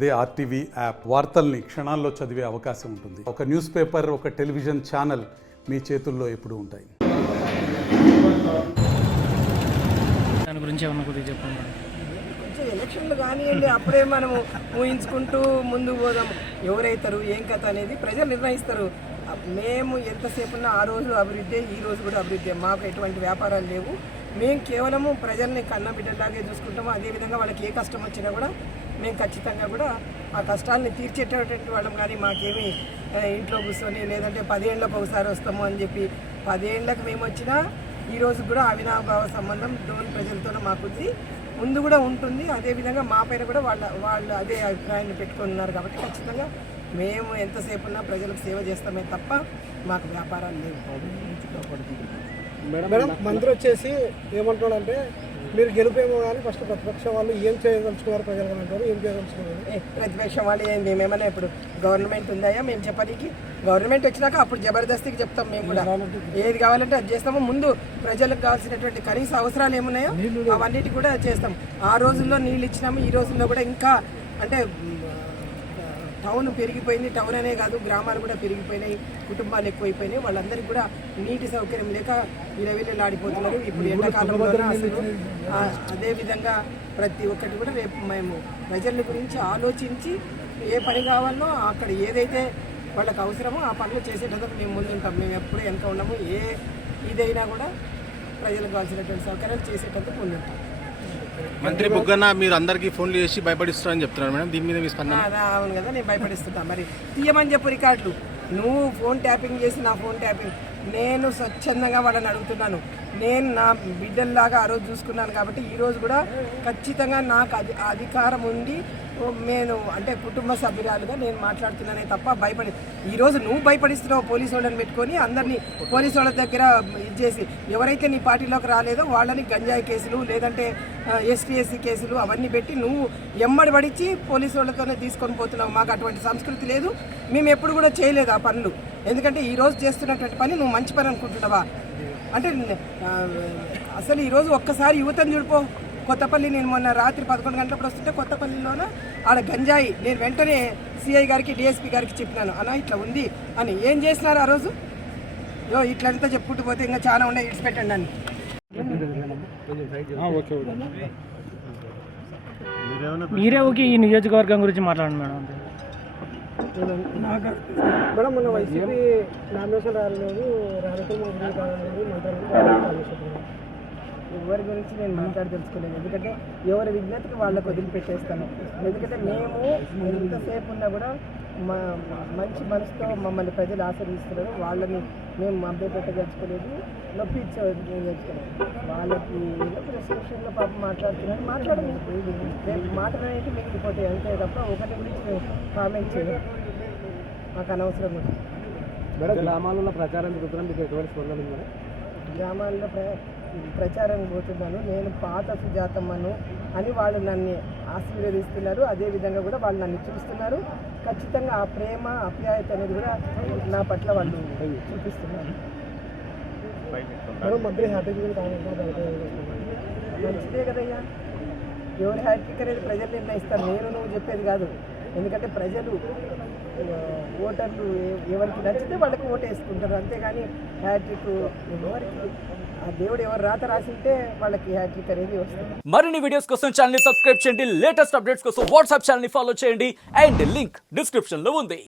అదే RTV app వార్తల్ని క్షణాల్లో చదివే అవకాశం ఉంటుంది. ఒక న్యూస్ పేపర్, ఒక టెలివిజన్ ఛానల్ మీ చేతుల్లో ఎప్పుడూ ఉంటాయి. దాని గురించి ఏమన్నా కొద్దిగా చెప్పండి. కొంచెం ఎలక్షన్లు కానివ్వండి, అప్పుడే మనము ఊహించుకుంటూ ముందుకు పోదాం. ఎవరైతారు ఏం కథ అనేది ప్రజలు నిర్ణయిస్తారు. మేము ఎంతసేపు ఉన్నా ఆ రోజు అభివృద్ధి, ఈ రోజు కూడా అభివృద్ధి. మాకు ఎటువంటి వ్యాపారాలు లేవు. మేము కేవలము ప్రజల్ని కన్న బిడ్డలాగే చూసుకుంటాము. అదేవిధంగా వాళ్ళకి ఏ కష్టం వచ్చినా కూడా మేము ఖచ్చితంగా కూడా ఆ కష్టాలని తీర్చేటటువంటి వాళ్ళం. కానీ మాకేమి ఇంట్లో కూర్చొని లేదంటే 10 ఏళ్ళకు ఒకసారి వస్తాము అని చెప్పి 10 ఏళ్ళకి మేము వచ్చినా ఈరోజు కూడా అవినాభావ సంబంధం డోన్ ప్రజలతోనే మాకుంది, ముందు కూడా ఉంటుంది. అదేవిధంగా మా పైన కూడా వాళ్ళు అదే అభిప్రాయాన్ని పెట్టుకొని ఉన్నారు. కాబట్టి ఖచ్చితంగా మేము ఎంతసేపు ఉన్నా ప్రజలకు సేవ చేస్తామే తప్ప మాకు వ్యాపారాలు లేవు. మేడం మంత్రి వచ్చేసి ఏమంటున్నాడంటే మీరు గెలిపేమో కానీ ఫస్ట్ ప్రతిపక్షం వాళ్ళు ఏం చేయదలుచుకున్నారు ప్రజలు అంటారు, ఏం చేయదలుచుకున్నారు? ప్రతిపక్షం వాళ్ళు ఏం మేమేమన్నా ఇప్పుడు గవర్నమెంట్ ఉందాయా మేము చెప్పడానికి? గవర్నమెంట్ వచ్చినాక అప్పుడు జబర్దస్తికి చెప్తాం. మేము కూడా ఏది కావాలంటే అది చేస్తాము. ముందు ప్రజలకు కావాల్సినటువంటి కనీస అవసరాలు ఏమున్నాయో అవన్నిటి కూడా చేస్తాం. ఆ రోజుల్లో నీళ్ళు ఇచ్చినాము, ఈ రోజుల్లో కూడా ఇంకా అంటే టౌన్ పెరిగిపోయింది. టౌన్ అనే కాదు, గ్రామాలు కూడా పెరిగిపోయినాయి, కుటుంబాలు ఎక్కువైపోయినాయి. వాళ్ళందరికీ కూడా నీటి సౌకర్యం లేక విలవిలలాడిపోతున్నారు. ఇప్పుడు ఎండాకాలంలో అసలు అదేవిధంగా ప్రతి ఒక్కటి కూడా రేపు మేము ప్రజల గురించి ఆలోచించి ఏ పని కావాలో అక్కడ ఏదైతే వాళ్ళకి అవసరమో ఆ పనులు చేసేటందుకు మేము ముందుంటాం. మేము ఎప్పుడూ వెనక ఉండము. ఇదైనా కూడా ప్రజలకు కావాల్సినటువంటి సౌకర్యాలు చేసేటందుకు ముందుంటాం. మంత్రి బుగ్గన్న మీరు అందరికీ ఫోన్లు చేసి భయపడిస్తారని చెప్తున్నారు మేడం, దీని మీద మీ స్పందన? అవును కదా, నేను భయపడిస్తున్నా. మరి తీయమని చెప్పు రికార్డులు. నువ్వు ఫోన్ ట్యాపింగ్ చేసి నా ఫోన్ ట్యాపింగ్ నేను స్వచ్ఛందంగా వాళ్ళని అడుగుతున్నాను. నేను నా బిడ్డల్లాగా ఆ రోజు చూసుకున్నాను. కాబట్టి ఈరోజు కూడా ఖచ్చితంగా నాకు అధికారం ఉండి నేను అంటే కుటుంబ సభ్యురాలుగా నేను మాట్లాడుతున్నానే తప్ప భయపడి ఈరోజు నువ్వు భయపడిస్తున్నావు. పోలీసు వాళ్ళని పెట్టుకొని అందరినీ పోలీసు వాళ్ళ దగ్గర ఇచ్చేసి ఎవరైతే నీ పార్టీలోకి రాలేదో వాళ్ళని గంజాయి కేసులు లేదంటే ST/SC కేసులు అవన్నీ పెట్టి నువ్వు ఎమ్మడి పడిచి పోలీసు వాళ్ళతోనే తీసుకొని పోతున్నావు. మాకు అటువంటి సంస్కృతి లేదు, మేము ఎప్పుడు కూడా చేయలేదు ఆ పనులు. ఎందుకంటే ఈరోజు చేస్తున్నటువంటి పని నువ్వు మంచి పని అనుకుంటున్నావా అంటే అసలు ఈరోజు ఒక్కసారి యువతను చూడిపో. కొత్తపల్లి నేను మొన్న రాత్రి 11 గంటలప్పుడు వస్తుంటే కొత్తపల్లిలోన ఆడ గంజాయి నేను వెంటనే CI గారికి DSP గారికి చెప్పినాను, అన్న ఇట్లా ఉంది అని. ఏం చేసినారు ఆ రోజు? ఇట్లంతా చెప్పుకుంటూ పోతే ఇంకా చాలా ఉండే, ఇడిచిపెట్టండి అని. మీరే ఓకే ఈ నియోజకవర్గం గురించి మాట్లాడండి మేడం. మేడం మొన్న వైసీపీ నామినేషన్ రాలేదు, ఎవరి గురించి నేను మాట్లాడదలుచుకోలేదు. ఎందుకంటే ఎవరి విజ్ఞతకి వాళ్ళకు వదిలిపెట్టేస్తాను. ఎందుకంటే మేము ఎంతసేపు ఉన్నా కూడా మంచి మనసుతో మమ్మల్ని ప్రజలు ఆశీర్వదిస్తున్నారు. వాళ్ళని మేము మభ్యపెట్టదలుచుకోలేదు, నొప్పించదలుచుకోలేదు. వాళ్ళకి రెస్ట్రిక్షన్లో పాపం మాట్లాడుతున్నారు, మాట్లాడలేదు. రేపు మాట్లాడేది మిగిలిపోతాయి అంతే తప్ప ఒకటి గురించి మేము కామెంట్ చేయలేదు. మాకు అనవసరం ఉంది. గ్రామాలలో ప్రచారం జరుగుతున్నాం, మీకు ఎటువంటి స్పందన ఉంది? గ్రామాల్లో ప్రచారం పోతున్నాను నేను, పాత సుజాతమ్మను అని వాళ్ళు నన్ను ఆశీర్వదిస్తున్నారు. అదేవిధంగా కూడా వాళ్ళు నన్ను చూపిస్తున్నారు. ఖచ్చితంగా ఆ ప్రేమ ఆప్యాయత అనేది కూడా నా పట్ల వాళ్ళు చూపిస్తున్నారు. మంత్రి మంచిదే కదయ్యా. ఎవరి హ్యాట్రిక్ అనేది ప్రజలు నిర్ణయిస్తారు, నువ్వు చెప్పేది కాదు. ఎందుకంటే ప్రజలు ఓటర్లు ఎవరికి నచ్చితే వాళ్ళకి ఓటు వేసుకుంటారు. అంతేగాని హ్యాట్రిక్ ఎవరికి ఆ దేవుడు ఎవరు రాత రాసింటే వాళ్ళకి హ్యాట్రిక్ అనేది వస్తుంది. మరిన్ని వీడియోస్ కోసం ఛానల్ ని సబ్స్క్రైబ్ చేయండి, లేటెస్ట్ అప్డేట్స్ కోసం వాట్సాప్ ఛానల్ ని ఫాలో చేయండి అండ్ లింక్ డిస్క్రిప్షన్ లో ఉంది.